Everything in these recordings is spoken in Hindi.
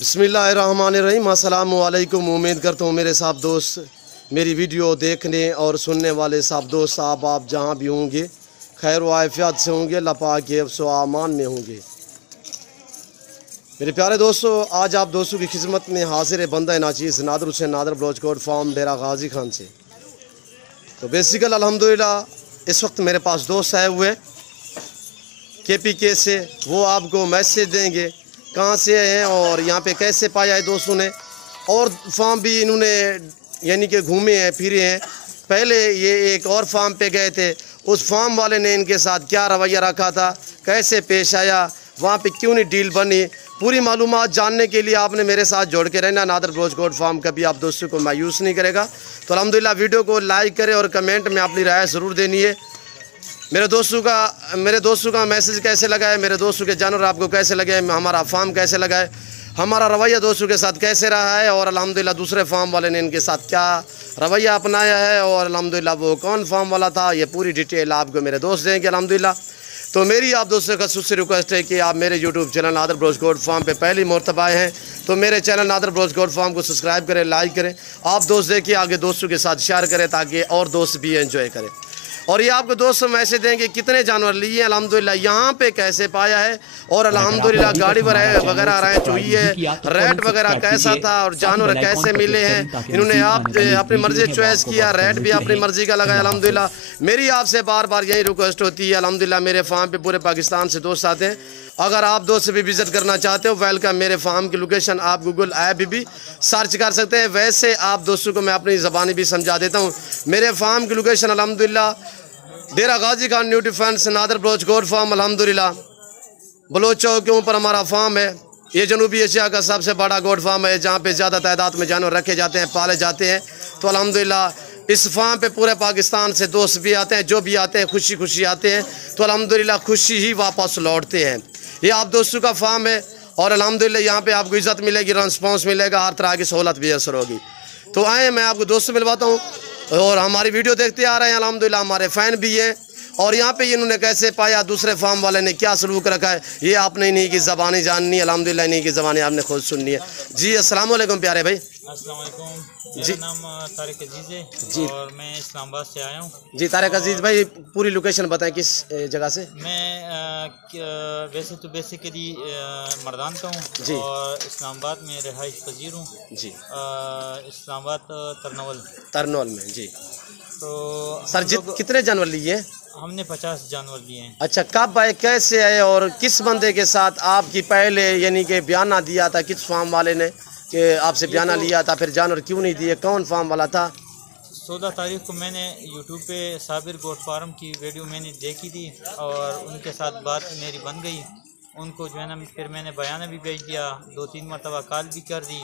बिस्मिल्लाहिर्रहमानिर्रहीम। अस्सलामु अलैकुम। उम्मीद करता हूँ मेरे साहब दोस्त मेरी वीडियो देखने और सुनने वाले साहब दोस्त आप जहाँ भी होंगे खैर व आफियत से होंगे, अल्लाह पाक के हिफ्ज़ व अमान में होंगे। मेरे प्यारे दोस्तों, आज आप दोस्तों की खिदमत में हाजिर है बंदा नाचीज़ नादर हुसैन नादर बलोच कोट फार्म डेरा गाजी खान से। तो बेसिकल अल्हम्दुलिल्लाह इस वक्त मेरे पास दोस्त आए हुए KPK से, वो आपको मैसेज देंगे कहाँ से हैं और यहाँ पे कैसे पाया है दोस्तों ने, और फार्म भी इन्होंने यानी कि घूमे हैं फिरे हैं। पहले ये एक और फार्म पे गए थे, उस फार्म वाले ने इनके साथ क्या रवैया रखा था, कैसे पेश आया, वहाँ पे क्यों नहीं डील बनी, पूरी मालूमात जानने के लिए आपने मेरे साथ जोड़ के रहना। नादर बलोच कोट फार्म कभी आप दोस्तों को मायूस नहीं करेगा। तो अल्हम्दुलिल्लाह वीडियो को लाइक करें और कमेंट में अपनी राय ज़रूर देनी है। मेरे दोस्तों का मैसेज कैसे लगा है, मेरे दोस्तों के जानवर आपको कैसे लगे, हमारा फार्म कैसे लगा है, हमारा रवैया दोस्तों के साथ कैसे रहा है, और अल्हम्दुलिल्लाह दूसरे फार्म वाले ने इनके साथ क्या रवैया अपनाया है, और अल्हम्दुलिल्लाह वो कौन फार्म वाला था, ये पूरी डिटेल आपको मेरे दोस्त देंगे अल्हम्दुलिल्लाह। तो मेरी आप दोस्तों का सबसे रिक्वेस्ट है कि आप मेरे YouTube channel Nadir Baloch coat farm पे पहली मरतबा आए हैं तो मेरे channel Nadir Baloch coat farm को सब्सक्राइब करें, लाइक करें, आप दोस्त देखिए, आगे दोस्तों के साथ शेयर करें ताकि और दोस्त भी एंजॉय करें। और ये आपको दोस्त मैसेज देंगे कितने जानवर लिए, अल्हम्दुलिल्लाह यहाँ पे कैसे पाया है, और अल्हम्दुलिल्लाह गाड़ी वगैरह रहे चाहिए, रेट वगैरह कैसा था और जानवर कैसे मिले हैं। इन्होंने आप अपनी मर्जी चॉइस किया, रेट भी अपनी मर्जी का लगाया अल्हम्दुलिल्लाह। मेरी आपसे बार बार यही रिक्वेस्ट होती है अल्हम्दुलिल्लाह, मेरे फार्म पे पूरे पाकिस्तान से दोस्त आते हैं, अगर आप दोस्त भी विज़िट करना चाहते हो वेलकम। मेरे फार्म की लोकेशन आप गूगल ऐप भी सर्च कर सकते हैं। वैसे आप दोस्तों को मैं अपनी ज़बानी भी समझा देता हूँ। मेरे फार्म की लोकेशन अल्हम्दुलिल्लाह Dera Ghazi Khan new defence Nadar Baloch coat farm अल्हम्दुलिल्लाह बलोच चौक के ऊपर हमारा फार्म है। ये जनूबी एशिया का सबसे बड़ा गोट फार्म है जहाँ पे ज़्यादा तादाद में जानवर रखे जाते हैं, पाले जाते हैं। तो अल्हम्दुलिल्लाह इस फार्म पे पूरे पाकिस्तान से दोस्त भी आते हैं, जो भी आते हैं खुशी खुशी आते हैं, तो अल्हम्दुलिल्लाह खुशी ही वापस लौटते हैं। ये आप दोस्तों का फार्म है और अल्हम्दुलिल्लाह यहाँ पे आपको इज़्ज़त मिलेगी, रिस्पॉन्स मिलेगा, हर तरह की सहूलत भी असर होगी। तो आए मैं आपको दोस्त से मिलवाता हूँ, और हमारी वीडियो देखते आ रहे हैं अल्हम्दुलिल्लाह, हमारे फ़ैन भी हैं। और यहाँ पे इन्होंने कैसे पाया, दूसरे फार्म वाले ने क्या सलूक रखा है, ये आपने इन्हीं की ज़बानी जाननी है अल्हम्दुलिल्लाह, इन्हीं की ज़बानी आपने खुद सुननी है। जी अस्सलाम वालेकुम प्यारे भाई। अस्सलाम वालेकुम। मेरा नाम तारिक अजीज़ है जी, और मैं इस्लामाबाद से आया हूँ। जी तारिक अजीज़ भाई, पूरी लोकेशन बताएं किस जगह से। मैं वैसे तो बेसिकली मर्दान का हूँ और इस्लामाबाद में रहाइश पजीर हूँ। जी इस्लामाबाद तरनौल में। जी तो सर कितने जानवर लिए हैं? हमने 50 जानवर लिए हैं। अच्छा, कब आए, कैसे आए, और किस बंदे के साथ आपकी पहले यानी कि बयाना दिया था, किस फार्म वाले ने कि आपसे बयाना लिया था, फिर जानवर क्यों नहीं दिए, कौन फार्म वाला था? 16 तारीख को मैंने यूट्यूब पे साबिर गोट फार्म की वीडियो मैंने देखी थी और उनके साथ बात मेरी बन गई। उनको जो है ना फिर मैंने बयाना भी भेज दिया, 2-3 मरतबा कॉल भी कर दी।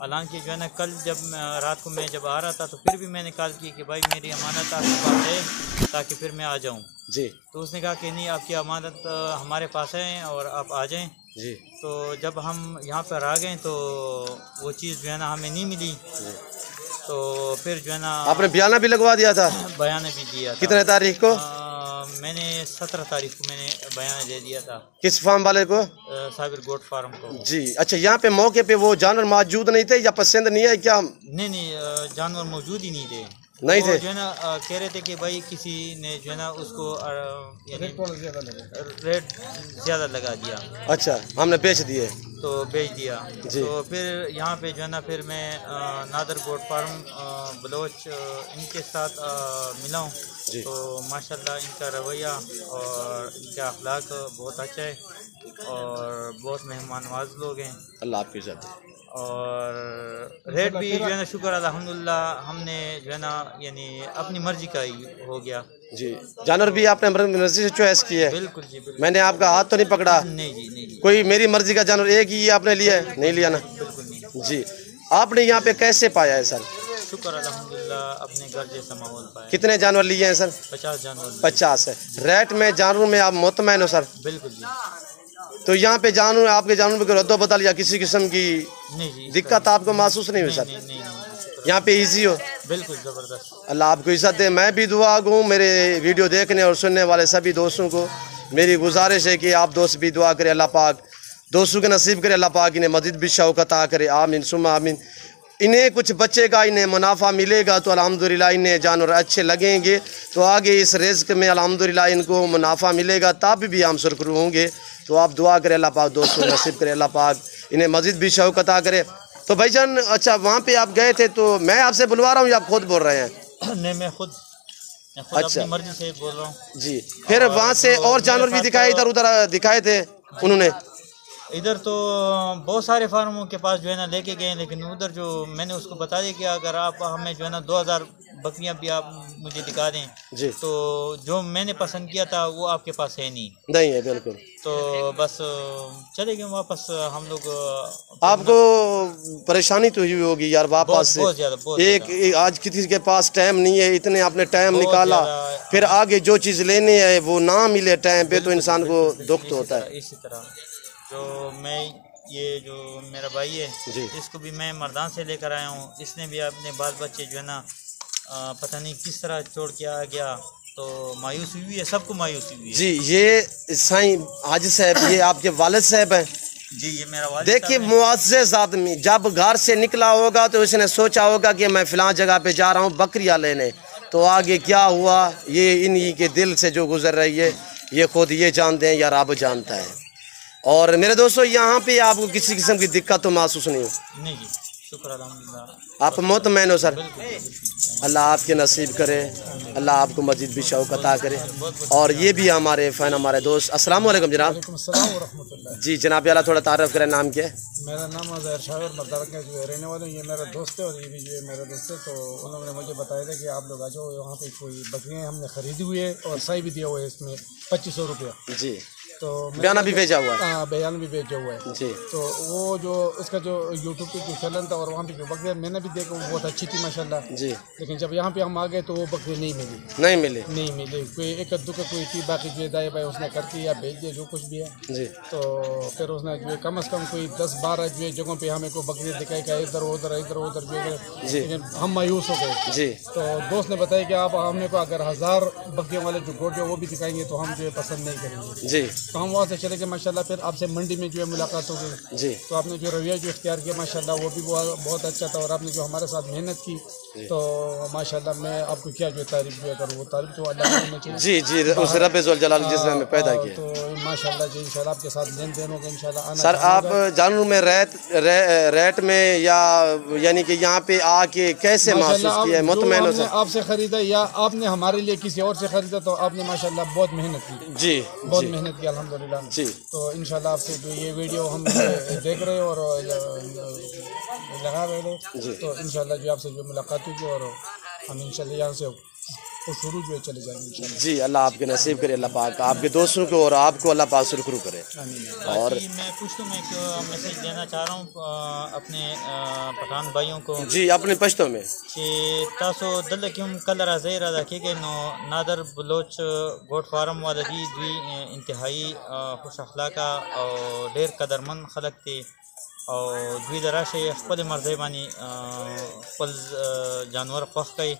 हालांकि जो है ना कल जब रात को मैं जब आ रहा था तो फिर भी मैंने कॉल की कि भाई मेरी अमानत आपके पास है ताकि फिर मैं आ जाऊं। जी तो उसने कहा कि नहीं, आपकी अमानत हमारे पास है और आप आ जाएं। जी तो जब हम यहाँ पर आ गए तो वो चीज़ जो है ना हमें नहीं मिली। तो फिर जो है ना आपने बयाना भी लगवा दिया था? बयाना भी दिया था। कितने तारीख को? मैंने 17 तारीख को मैंने बयान दे दिया था। किस फार्म वाले को? साबिर गोट फार्म को। जी अच्छा, यहाँ पे मौके पे वो जानवर मौजूद नहीं थे या पसंद नहीं है क्या? नहीं, जानवर मौजूद ही नहीं थे। नहीं थे? जो है ना कह रहे थे कि भाई किसी ने जो है ना उसको रेट ज़्यादा लगा दिया। अच्छा, हमने बेच दिए? तो बेच दिया। जी तो फिर यहाँ पे जो है ना फिर मैं नादर गोट फार्म बलोच इनके साथ मिला हूँ। तो माशाल्लाह इनका रवैया और इनका अखलाक बहुत अच्छा है और बहुत मेहमान नवाज लोग हैं। अल्लाह आपकी इज़्ज़त। और रेट भी जो है ना शुक्र अल्हम्दुलिल्लाह हमने जो है ना यानी अपनी मर्जी का ही हो गया। जी जानवर भी आपने मर्जी से चॉइस की है? बिल्कुल जी बिल्कुल। मैंने आपका हाथ तो नहीं पकड़ा? नहीं जी नहीं। कोई मेरी मर्जी का जानवर एक ही आपने लिया है? नहीं लिया ना? बिल्कुल नहीं। जी आपने यहाँ पे कैसे पाया है सर? शुक्र अल्हम्दुलिल्लाह अपने घर जैसा माहौल पाया। कितने जानवर लिए हैं सर? 50 जानवर। 50 है। रेट में जानवर में आप मुतमैन हो सर? बिल्कुल जी। तो यहाँ पे जानवर आपके जानवर को रद्दो बदल या किसी किस्म की दिक्कत आपको महसूस नहीं हुई सर? यहाँ पे इजी हो? बिल्कुल ज़बरदस्त। अल्लाह आपको इज़्ज़त दे। मैं भी दुआ गूँ मेरे वीडियो देखने और सुनने वाले सभी दोस्तों को मेरी गुजारिश है कि आप दोस्त भी दुआ करें, अल्लाह पाक दोस्तों के नसीब करे, अल्लाह पाक इन्हें मज़ीद भी शौक़ अता करे, आमीन सुम्मा आमीन। इन्हें कुछ बचेगा, इन्हें मुनाफा मिलेगा तो अल्हम्दुलिल्लाह इन्हें जानवर अच्छे लगेंगे, तो आगे इस रिज़्क़ में अल्हम्दुलिल्लाह इनको मुनाफा मिलेगा, तब भी हम शुक्र होंगे। तो आप दुआ करें अल्लाह पाक दोस्तों नसीब करे, अल्लाह पाक इन्हें मज़ीद भी शौक़ अता करे। तो भाईजान अच्छा वहाँ पे आप गए थे, तो मैं आपसे बुलवा रहा हूँ या आप खुद बोल रहे हैं? नहीं, मैं खुद अच्छा, अपनी मर्जी से बोल रहा हूँ जी। फिर वहाँ से और जानवर भी दिखाए, इधर उधर दिखाए थे उन्होंने? इधर तो बहुत सारे फार्मों के पास जो है ना लेके गए, लेकिन उधर जो मैंने उसको बता दिया कि अगर आप हमें जो है ना 2000 बकरियां भी आप मुझे दिखा दें जी, तो जो मैंने पसंद किया था वो आपके पास है नहीं है बिल्कुल। तो बस चले गए वापस हम लोग। आपको परेशानी तो हुई होगी यार वापस से, बहुत ज़्यादा एक आज किसी के पास टाइम नहीं है, इतने आपने टाइम बहुत निकाला, ज़्यादा। फिर आगे जो चीज़ लेने है वो ना मिले टाइम पे, तो इंसान को दुख तो होता है। इसी तरह जो मैं ये जो मेरा भाई है जी, इसको भी मैं मर्दान से लेकर आया हूँ, इसने भी अपने बाल बच्चे जो है ना पता नहीं किस तरह छोड़ के आ गया, तो मायूसी हुई है, सबको मायूसी हुई है। जी ये साईं हाजी साहब, ये आपके वालिद साहब हैं? जी ये मेरा वालिद देखिए साहब है। मुअज़्ज़ज़ आदमी जब घर से निकला होगा तो उसने सोचा होगा कि मैं फ़लाँ जगह पे जा रहा हूँ बकरियाँ लेने, तो आगे क्या हुआ ये इन्हीं के दिल से जो गुजर रही है ये खुद ये जानते हैं या रब जानता है। और मेरे दोस्तों यहाँ पे आपको किसी किस्म की दिक्कत तो महसूस नहीं हो? नहीं जी, शुक्र अल्हम्दुलिल्लाह, आप मुतमईन हो सर? बिल्कुल। अल्लाह आपके नसीब करे, अल्लाह आपको मजीद भी शौक़ अता करे। और ये भी हमारे फ़ैन हमारे दोस्त। अस्सलाम वालेकुम जनाब। जी जनाब अल्लाह थोड़ा तारफ़ करें, नाम क्या है? मेरा नाम अज़हर शाह और मदार का जो रहने वाले हूँ, ये मेरा दोस्त है और ये भी जो है मेरा दोस्त है। तो उन्होंने मुझे बताया था कि आप लोग आ जाओ, वहाँ पे कोई बकरियाँ हमने ख़रीदी हुई है और सही भी दिया हुआ है इसमें 2500 रुपया। जी, तो बयाना भी भेजा हुआ है? हाँ बयान भी भेजा हुआ है जी। तो वो जो उसका जो यूट्यूब पे जो चलन था और वहाँ पे जो बकरियाँ मैंने भी देखा वो बहुत अच्छी थी माशाल्लाह जी। लेकिन जब यहाँ पे हम आ गए तो वो बकरी नहीं मिली। नहीं मिली कोई एक अद्दू का कोई थी, बाकी जो दाएँ बाएँ उसने कर दिया, भेज दिया जो कुछ भी है जी। तो फिर उसने जो है कम से कम कोई 10-12 जो है जगहों पे हमें को बकरी दिखाई का इधर उधर जो है, लेकिन हम मायूस हो गए जी। तो दोस्त ने बताया कि आप हमें को अगर 1000 बकरियों वाले जो गोट है वो भी दिखाएंगे तो हम जो है पसंद नहीं करेंगे जी। तो हम वहाँ से चले गए माशाल्लाह। फिर आपसे मंडी में जो है मुलाकात हो गई जी। तो आपने जो रवैया जो इख्तियार किया माशाल्लाह वो भी बहुत अच्छा था और आपने जो हमारे साथ मेहनत की तो माशाल्लाह मैं आपको क्या जो तारीफ जो करूँ वो तारीफ तो अल्लाह करना चाहिए। जी जी, उस रब्बे ज़ुल जलाल जिसने हमें पैदा किया। तो माशाल्लाह जी इंशाल्लाह आपके साथ लेन देन होगा इंशाल्लाह। सर आप जानवर में रेट में या यानी कि यहाँ पे आके कैसे महसूस किया? मुतमईन हो सर? आपसे खरीदा या आपने हमारे लिए किसी और से खरीदा तो आपने माशाल्लाह बहुत मेहनत की। जी, बहुत मेहनत की अल्हम्दुलिल्लाह। जी। तो इंशाल्लाह आपसे जो ये वीडियो हम देख रहे और लगा रहे थे तो इंशाल्लाह जो आपसे जो मुलाकात होगी और हम इंशाल्लाह यहाँ से वो शुरू जो है चले जाएंगे इंशाल्लाह। जी अल्लाह आपके नसीब करे, अल्लाह पाक आपके दोस्तों को और आपको अल्लाह पाक सुरखरू करे। और मैं पूछूँ मैं एक मैसेज देना चाह रहा हूँ अपने पठान भाइयों को जी अपने पश्तों में कि तासो दल क्यों कल राज़े राजा के नो नादर बलोच गोट फार्म वाला जी दुई इंतहाई खुश अखलाका और ढेर कदरमंद खलक थे और दुई दरा से खपल मर्ज़े बानी खपल जानवर पख गए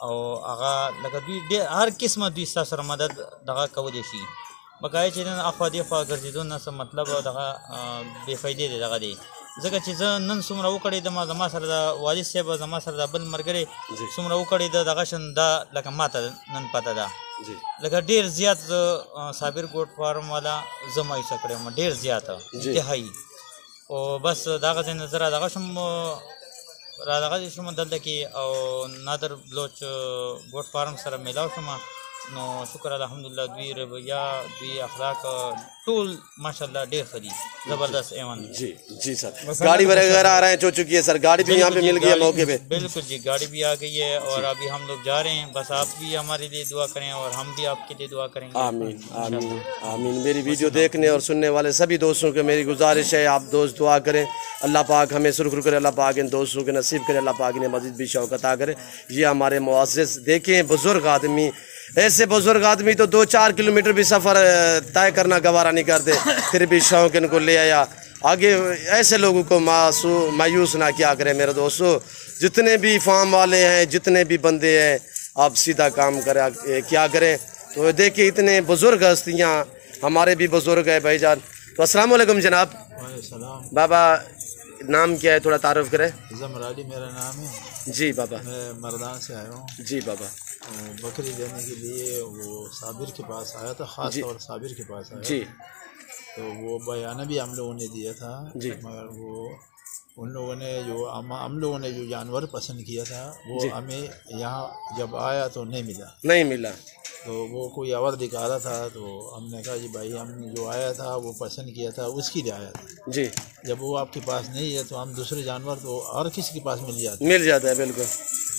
और आगा लगा दुई हर किस्म दुई सर मदद दगा कवले शी बकाए चीज़ अफवा दिफा गर्जिदो न सब मतलब दगा बेफायदे दे दगा दे जगह चीज़ नन सुमरा उकड़े दमा जमा सर दा वालिद से जमा सर दा बल मरगरे सुमरा उकड़े दगा दा लगा माता नन पता दा लगा ढेर ज़्यादा साबिर गोट फार्म वाला जमाई सकड़े में ढेर ज़्यादा इंतहाई और बस दागा से नजर दागा शुम राधा शुम दल की और नादर बलोच गोट फार्म सर मिलाओ शुमा नो शुक्र अल्हम्दुलिल्लाह दुई रवैया दुई अखलाक टूल माशाल्लाह ढेर खरी ज़बरदस्त एवन। जी जी सर गाड़ी वगैरह आ रहे हैं हो चुकी है सर, गाड़ी भी यहाँ पे मिल गई है मौके पे? बिल्कुल जी गाड़ी भी आ गई है और अभी हम लोग जा रहे हैं, बस आप भी हमारे लिए दुआ करें और हम भी आपके लिए दुआ करेंगे। आमीन आमीन आमीन। मेरी वीडियो देखने और सुनने वाले सभी दोस्तों को मेरी गुजारिश है आप दोस्त दुआ करें, अल्लाह पाक हमें सुरखरू करे, अल्लाह पाक इन दोस्तों के नसीब करे, अल्लाह पाक इन्हें मज़ीद भी शौक़ अता करे। ये हमारे मुअज़्ज़िज़ देखें बुज़ुर्ग आदमी, ऐसे बुजुर्ग आदमी तो 2-4 किलोमीटर भी सफ़र तय करना गवारा नहीं करते, फिर भी शौक़ इनको ले आया आगे। ऐसे लोगों को मायूस ना क्या करें मेरे दोस्तों, जितने भी फार्म वाले हैं जितने भी बंदे हैं आप सीधा काम करें क्या करें। तो देखिए इतने बुज़ुर्ग हस्तियाँ हमारे भी बुज़ुर्ग हैं भाईजान। तो अस्सलाम वालेकुम जनाब। सलाम। बाबा नाम क्या है, थोड़ा तारुफ करें। ज़मर अली मेरा नाम है। जी बाबा। मैं मर्दान से आया हूँ। जी बाबा। बकरी लेने के लिए वो साबिर के पास आया था, ख़ास तौर साबिर के पास आया। जी। तो वो बयाना भी हम लोगों ने दिया था जी। मगर वो उन लोगों ने हम लोगों ने जो जानवर पसंद किया था वो हमें यहाँ जब आया तो नहीं मिला। तो वो कोई और दिखा रहा था, तो हमने कहा जी भाई हमने जो आया था वो पसंद किया था उसकी लिए आया था जी। जब वो आपके पास नहीं है तो हम दूसरे जानवर तो और किसी के पास मिल जाता है बिल्कुल।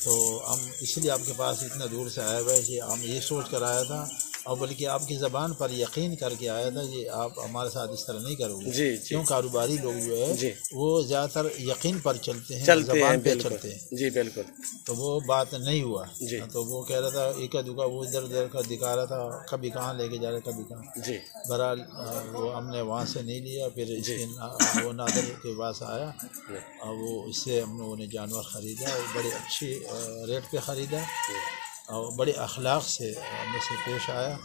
तो हम इसलिए आपके पास इतना दूर से आया हुआ है कि हम ये सोच कर आया था और बल्कि आपकी ज़बान पर यकीन करके आया था कि आप हमारे साथ इस तरह नहीं करोगे। जी। क्यों कारोबारी लोग जो है वो ज़्यादातर यकीन पर चलते हैं, ज़बान पे चलते हैं। जी बिल्कुल। तो वो बात नहीं हुआ। तो वो कह रहा था एक दुका वो इधर उधर का दिखा रहा था, कभी कहाँ लेके जा रहे कभी कहाँ। जी। बहरहाल वो हमने वहाँ से नहीं लिया, फिर वो नादर के पास आया और वो इससे हम लोगों ने जानवर ख़रीदा और बड़े अच्छे रेट पे ख़रीदा और बड़े अखलाक से हमें से पेश आया।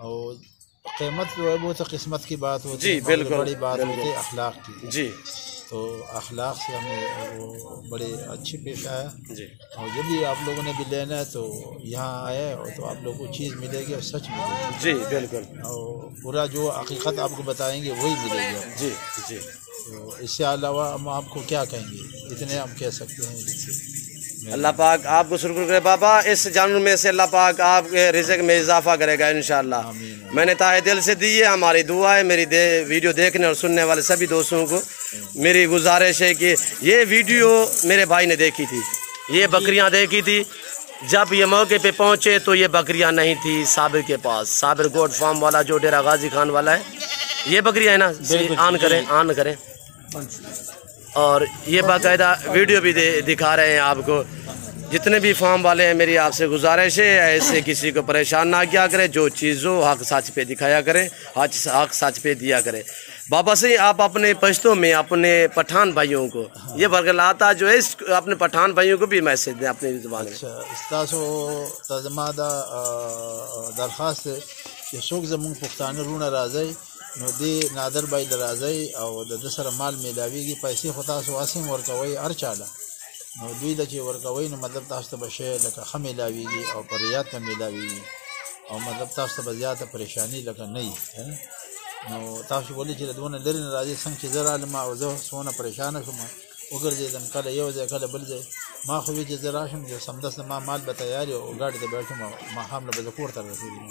और कीमत जो है वो तो किस्मत की बात होती है, बिल्कुल बड़ी बात होती है अखलाक की। जी। तो अखलाक से हमें वो बड़े अच्छे पेश आया। जी। और जब भी आप लोगों ने भी लेना है तो यहाँ आए और तो आप लोगों को चीज़ मिलेगी और सच मिलेगी। जी बिल्कुल। और पूरा जो हकीकत आपको बताएंगे वही मिलेगी। जी जी। तो इससे अलावा हम आपको क्या कहेंगे, इतने हम कह सकते हैं। अल्लाह पाक आपको शुक्र करे बाबा, इस जानवर में से अल्लाह पाक आपके रिज़्क़ में इजाफा करेगा इंशाअल्लाह। मैंने ताए दिल से दी है, हमारी दुआ है। मेरी वीडियो देखने और सुनने वाले सभी दोस्तों को मेरी गुजारिश है कि ये वीडियो मेरे भाई ने देखी थी, ये बकरियां देखी थी। जब ये मौके पे पहुंचे तो ये बकरियां नहीं थी साबिर के पास। साबिर गोट फार्म वाला जो डेरा गाजी खान वाला है, ये बकरियां है ना, ऑन करें। और ये बाकायदा वीडियो भी दिखा रहे हैं आपको। जितने भी फार्म वाले हैं मेरी आपसे गुजारिश है ऐसे किसी को परेशान ना किया करें, जो चीज़ों हक सच पे दिखाया करें, हक सच पे दिया करें। बाबा से आप अपने पश्तों में अपने पठान भाइयों को ये बरगलाता जो है अपने पठान भाइयों को भी मैसेज दें अपनी ज़ुबान में। दरख्वास्त कि शोक जमुन पुख्तान रूना राज़ई नदी नादर भाई राज़ई और दसर माल मिलावीगी पैसे खुदा वासिम वर्कवई हर चाला नो दुई लची वर्कवई न मतलब तास्त बशे लका ख मिलावीगी और परियात में मिलावीगी और मतलब तास्त बजियात परेशानी लका नहीं है नो ताश बोली चले दोनों लरी राजी संग जरा लमा और जो सोना परेशान शुमा उगर जे दम कल यो जे कल बल जे माँ खुवी जे जराशम जो समदस माँ माल बतायारी और गाड़ी दे बैठो माँ हम लो बजकोर तर रसूली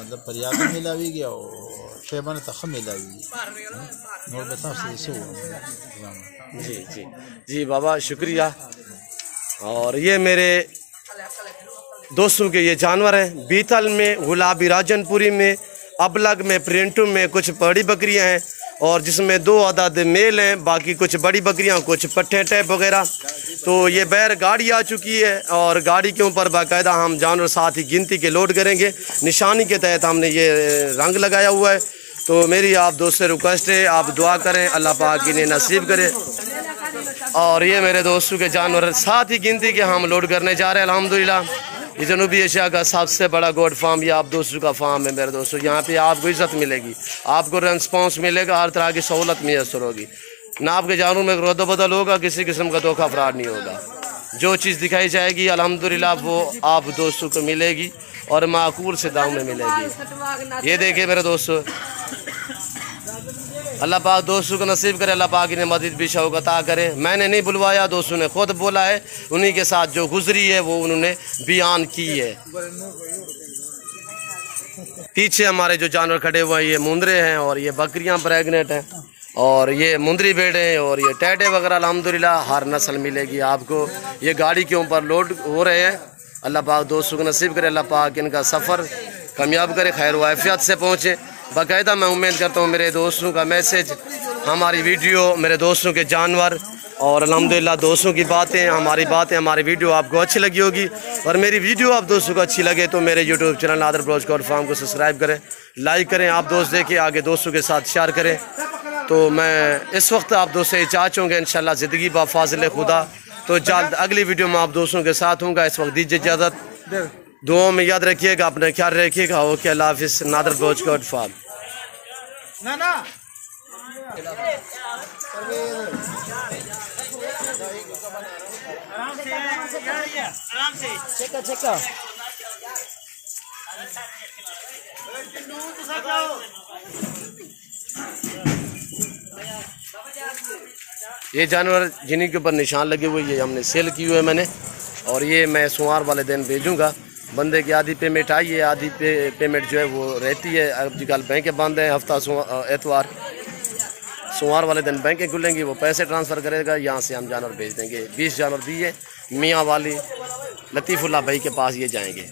मतलब परियाद मिलावीगी और शेबन तखम मिलावीगी नो बताफसी सो। जी जी जी बाबा शुक्रिया। और ये मेरे दोस्तों के ये जानवर हैं बीतल में, गुलाबी राजनपुरी में, अबलग में, प्रिंटू में कुछ बड़ी बकरियां हैं और जिसमें 2 अदद मेल हैं, बाकी कुछ बड़ी बकरियां, कुछ पट्टे टैप वगैरह। तो ये बैर गाड़ी आ चुकी है और गाड़ी के ऊपर बाकायदा हम जानवर साथ ही गिनती के लोड करेंगे। निशानी के तहत हमने ये रंग लगाया हुआ है। तो मेरी आप दोस्त से रिक्वेस्ट है आप दुआ करें अल्लाह पाक इन्हें नसीब करे। और ये मेरे दोस्तों के जानवर साथ ही गिनती के हम लोड करने जा रहे हैं अल्हम्दुलिल्लाह। ये जनूबी एशिया का सबसे बड़ा गोट फार्म ये आप दोस्तों का फार्म है मेरे दोस्तों। यहाँ पे आपको इज़्ज़त मिलेगी, आपको रिस्पॉन्स मिलेगा, हर तरह की सहूलत मैसर होगी ना। आपके जानवरों में रद्द बदल होगा, किसी किस्म का धोखा फ्रॉड नहीं होगा। जो चीज़ दिखाई जाएगी अल्हम्दुलिल्लाह वो आप दोस्तों को मिलेगी और माकूल से दाम में मिलेगी। ये देखिए मेरे दोस्तों, अल्लाह पाक दोस्तों को नसीब करे, अल्लाह पाक इन्हें मदद भी शौकता करे। मैंने नहीं बुलवाया, दोस्तों ने खुद बोला है, उन्हीं के साथ जो गुजरी है वो उन्होंने बयान की है। पीछे हमारे जो जानवर खड़े हुए हैं ये मुंदरे हैं और ये बकरियां प्रेगनेंट हैं और ये मुंदरी बेड़े हैं और ये टैटे वगैरह अल्हम्दुलिल्लाह हर नस्ल मिलेगी आपको। ये गाड़ी के ऊपर लोड हो रहे हैं। अल्लाह पाक दोस्तों को नसीब करे, अल्लाह पाक इनका सफ़र कामयाब करे, खैर वाफियत से पहुँचे। बाकायदा मैं उम्मीद करता हूँ मेरे दोस्तों का मैसेज, हमारी वीडियो, मेरे दोस्तों के जानवर और अल्हम्दुलिल्लाह दोस्तों की बातें, हमारी वीडियो आपको अच्छी लगी होगी। और मेरी वीडियो आप दोस्तों को अच्छी लगे तो मेरे YouTube channel Nadir Baloch goat farm को सब्सक्राइब करें, लाइक करें, आप दोस्त देखें, आगे दोस्तों के साथ शेयर करें। तो मैं इस वक्त आप दोस्त से चाह चूँगा इंशाअल्लाह ज़िंदगी बा फाज़िल खुदा तो जल्द अगली वीडियो में आप दोस्तों के साथ हूँगा। इस वक्त दीजिए इजाज़त, दुआओं में याद रखिएगा, अपने ख्याल रखिएगा। ओके, अल्लाह हाफिज़। Nadir Baloch goat farm. ये जानवर जिन्हीं के ऊपर निशान लगे हुए, ये हमने सेल किए हुए मैंने, और ये मैं सोमवार वाले दिन भेजूंगा। बंदे की आधी पेमेंट आई है, आधी पेमेंट जो है वो रहती है। आजकल बैंकें बंद हैं, हफ्ता एतवार, सोमवार वाले दिन बैंकें खुलेंगी, वो पैसे ट्रांसफ़र करेगा, यहाँ से हम जानवर भेज देंगे। 20 जानवर दिए मियाँ वाली लतीफ़ुल्लाह भाई के पास ये जाएंगे।